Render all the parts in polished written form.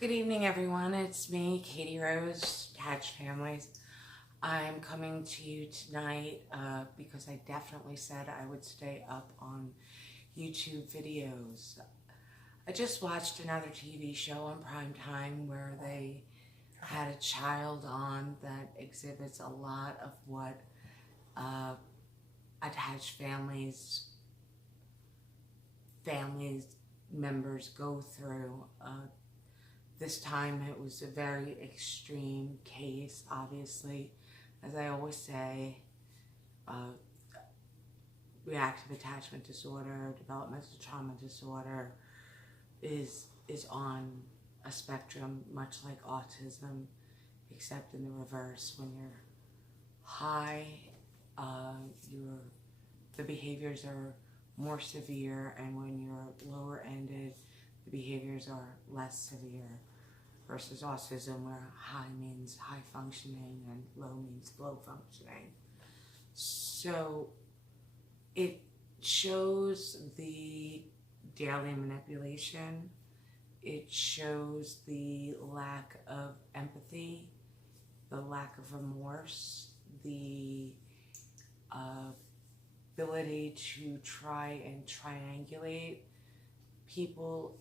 Good evening, everyone. It's me, Katie Rose, Hatch Families. I'm coming to you tonight because I definitely said I would stay up on YouTube videos. I just watched another TV show on Primetime where they had a child on that exhibits a lot of what attached families members go through. This time it was a very extreme case, obviously. As I always say, reactive attachment disorder, developmental trauma disorder is on a spectrum much like autism, except in the reverse. When you're high, the behaviors are more severe, and when you're lower ended, the behaviors are less severe, versus autism where high means high functioning and low means low functioning. So it shows the daily manipulation. It shows the lack of empathy, the lack of remorse, the ability to try and triangulate people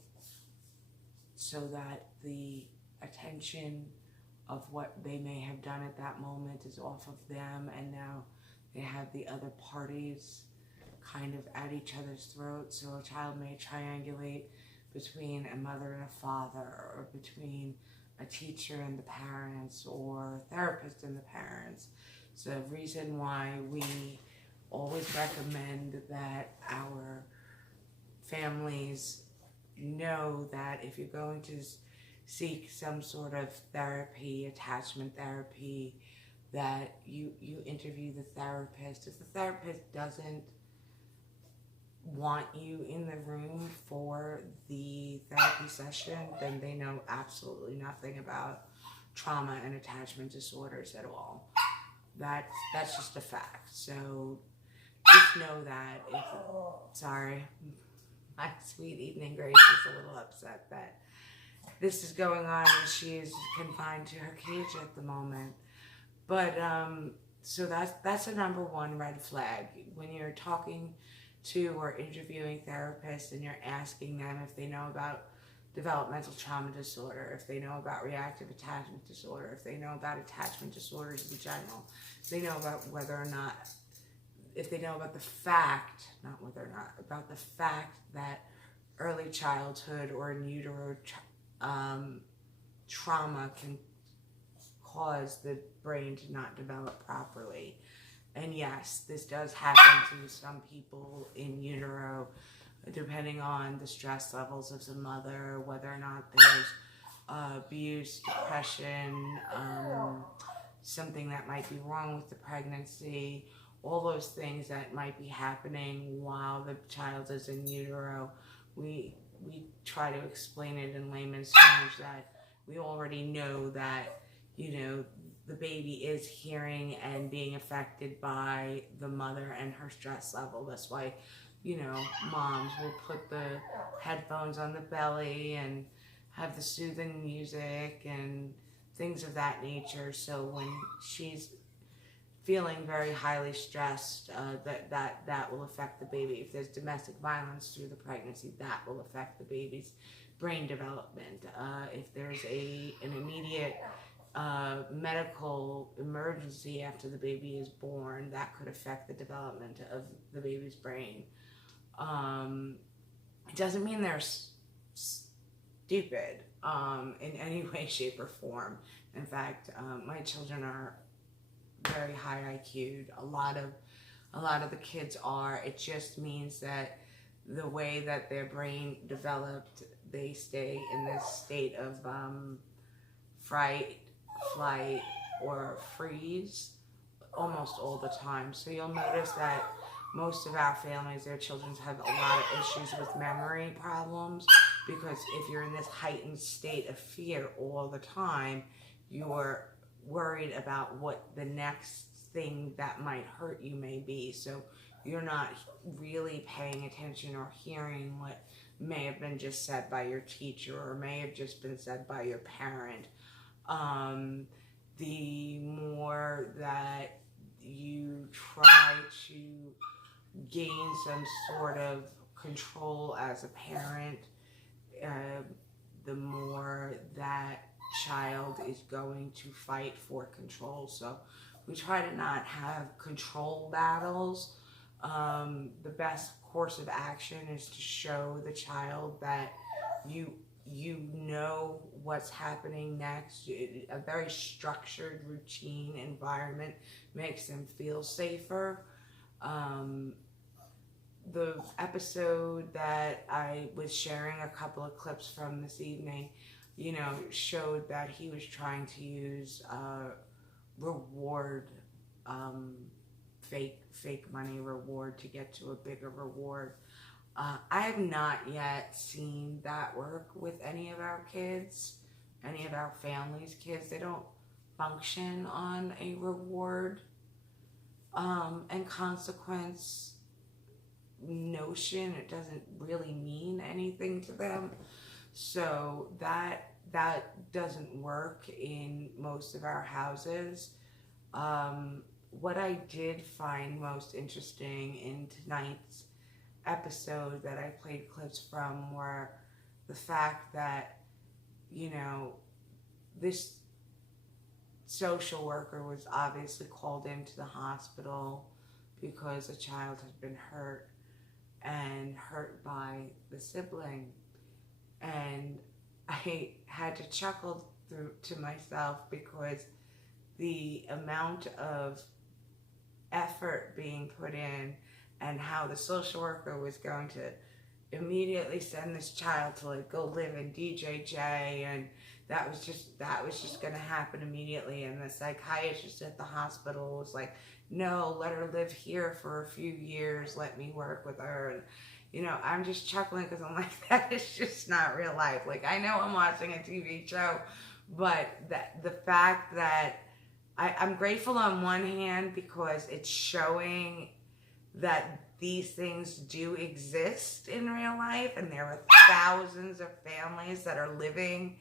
so that the attention of what they may have done at that moment is off of them, and now they have the other parties kind of at each other's throats. So a child may triangulate between a mother and a father, or between a teacher and the parents, or a therapist and the parents. So the reason why we always recommend that our families know that if you're going to seek some sort of therapy, attachment therapy, that you interview the therapist. If the therapist doesn't want you in the room for the therapy session, then they know absolutely nothing about trauma and attachment disorders at all. That's just a fact. So just know that if, sorry, my sweet evening Grace is a little upset that this is going on and she is confined to her cage at the moment. But so that's a number one red flag. When you're talking to or interviewing therapists and you're asking them if they know about developmental trauma disorder, if they know about reactive attachment disorder, if they know about attachment disorders in general, if they know about whether or not, if they know about the fact, not whether or not, about the fact that early childhood or in utero trauma can cause the brain to not develop properly. And yes, this does happen to some people in utero, depending on the stress levels of the mother, whether or not there's abuse, depression, something that might be wrong with the pregnancy, all those things that might be happening while the child is in utero. We try to explain it in layman's terms that we already know that, the baby is hearing and being affected by the mother and her stress level. That's why, moms will put the headphones on the belly and have the soothing music and things of that nature. So when she's feeling very highly stressed, that will affect the baby. If there's domestic violence through the pregnancy, that will affect the baby's brain development. If there's an immediate medical emergency after the baby is born, that could affect the development of the baby's brain. It doesn't mean they're stupid in any way, shape, or form. In fact, my children are very high IQ'd. A lot of the kids are. It just means that the way that their brain developed, they stay in this state of fright, flight, or freeze almost all the time. So you'll notice that most of our families, their children have a lot of issues with memory problems, because if you're in this heightened state of fear all the time, you're worried about what the next thing that might hurt you may be. So you're not really paying attention or hearing what may have been just said by your teacher or may have just been said by your parent. The more that you try to gain some sort of control as a parent, the more that child is going to fight for control. So we try to not have control battles. The best course of action is to show the child that you know what's happening next. A very structured, routine environment makes them feel safer. The episode that I was sharing a couple of clips from this evening, showed that he was trying to use reward, fake money reward to get to a bigger reward. I have not yet seen that work with any of our kids, any of our family's kids. They don't function on a reward and consequence notion. It doesn't really mean anything to them. So that doesn't work in most of our houses. What I did find most interesting in tonight's episode that I played clips from were the fact that, this social worker was obviously called into the hospital because a child had been hurt by the sibling. And I had to chuckle to myself because the amount of effort being put in and how the social worker was going to immediately send this child to go live in DJJ, and that was just going to happen immediately. And the psychiatrist at the hospital was like, no, let her live here for a few years, let me work with her. And I'm just chuckling because I'm like, that is just not real life. I know I'm watching a TV show, but the fact that I'm grateful on one hand because it's showing that these things do exist in real life, and there are thousands of families that are living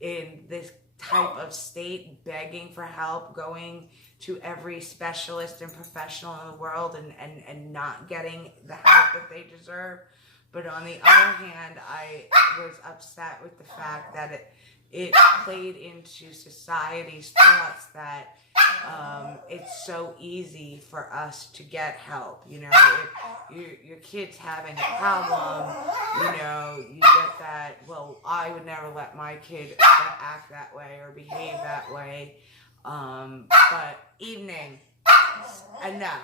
in this type of state, begging for help, going to every specialist and professional in the world and not getting the help that they deserve. But on the other hand, I was upset with the fact that it played into society's thoughts that it's so easy for us to get help. If your kid's having a problem, you get that, well, I would never let my kid act that way or behave that way. But evening, enough.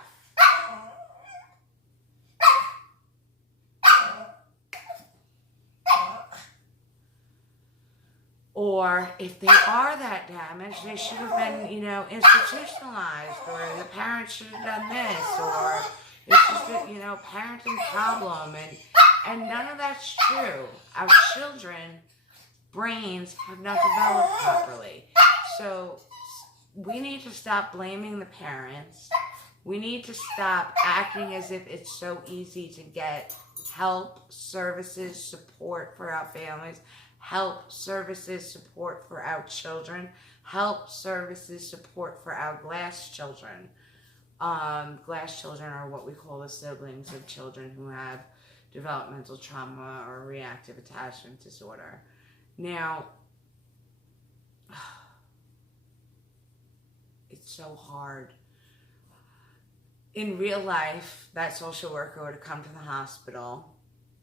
Or if they are that damaged, they should have been, institutionalized, or the parents should have done this, or it's just a, parenting problem, and none of that's true. Our children brains have not developed properly. So we need to stop blaming the parents. We need to stop acting as if it's so easy to get help, services, support for our families, help, services, support for our children, help, services, support for our glass children. Glass children are what we call the siblings of children who have developmental trauma or reactive attachment disorder. Now, it's so hard. In real life, that social worker would have come to the hospital,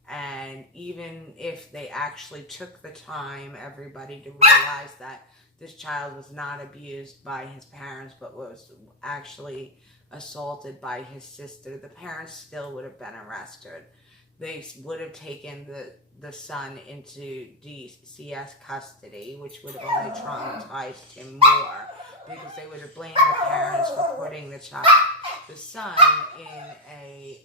and even if they actually took the time, everybody, to realize that this child was not abused by his parents, but was actually assaulted by his sister, the parents still would have been arrested. They would have taken the son into DCS custody, which would have only traumatized him more, because they would have blamed the parents for putting the son in a...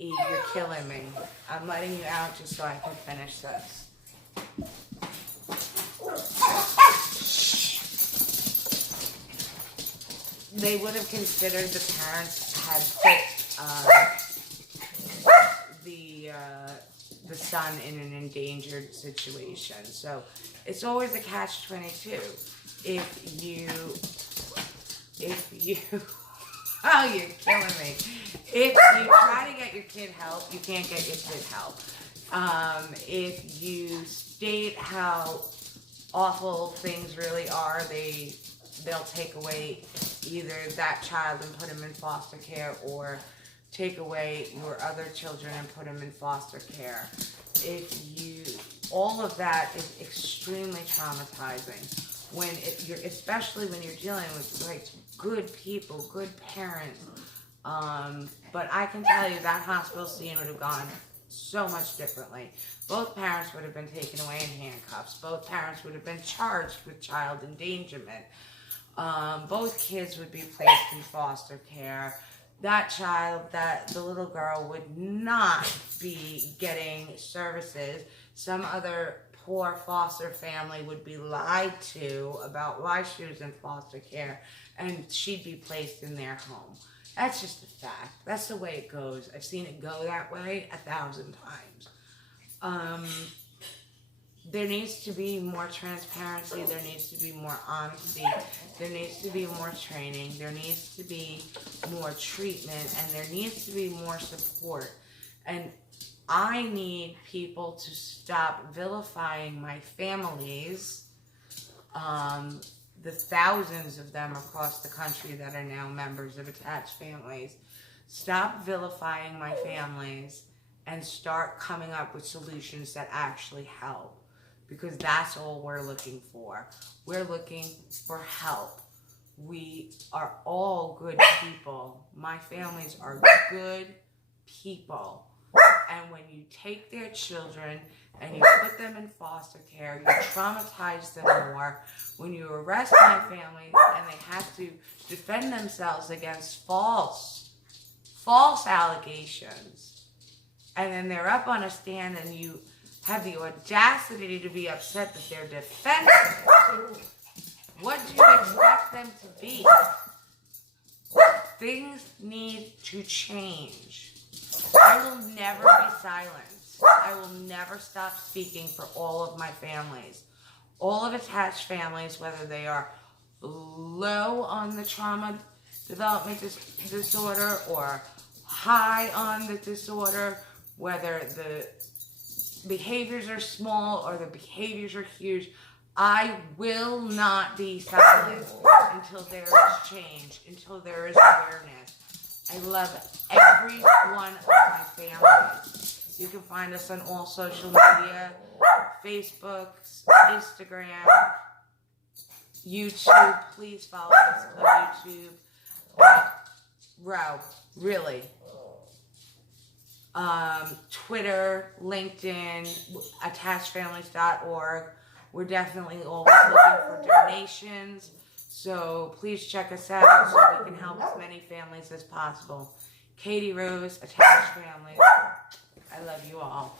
You're killing me. I'm letting you out just so I can finish this. They would have considered the parents had put the the son in an endangered situation. So it's always a catch-22. If you oh, you're killing me. If you try to get your kid help, you can't get your kid help. If you state how awful things really are, they'll take away either that child and put him in foster care, or take away your other children and put them in foster care. All of that is extremely traumatizing. Especially when you're dealing with like good people, good parents. But I can tell you that hospital scene would have gone so much differently. Both parents would have been taken away in handcuffs. Both parents would have been charged with child endangerment. Both kids would be placed in foster care. That child, the little girl, would not be getting services. Some other poor foster family would be lied to about why she was in foster care, and she'd be placed in their home. That's just a fact. That's the way it goes. I've seen it go that way 1,000 times. There needs to be more transparency. There needs to be more honesty. There needs to be more training. There needs to be more treatment, and there needs to be more support. And I need people to stop vilifying my families, the thousands of them across the country that are now members of attached families. Stop vilifying my families and start coming up with solutions that actually help. Because that's all we're looking for. We're looking for help. We are all good people. My families are good people. And when you take their children and you put them in foster care, you traumatize them more. When you arrest my family and they have to defend themselves against false allegations, and then they're up on a stand and you have the audacity to be upset that they're defenseless, what do you expect them to be? Things need to change. I will never be silent. I will never stop speaking for all of my families. All of attached families, whether they are low on the trauma development disorder or high on the disorder, whether the behaviors are small or the behaviors are huge, I will not be silent until there is change, until there is awareness. I love every one of my families. You can find us on all social media, Facebook, Instagram, YouTube. Please follow us on YouTube. Really. Twitter, LinkedIn, attachedfamilies.org. We're definitely always looking for donations. So please check us out so we can help as many families as possible. Katie Rose, Attached Families. I love you all.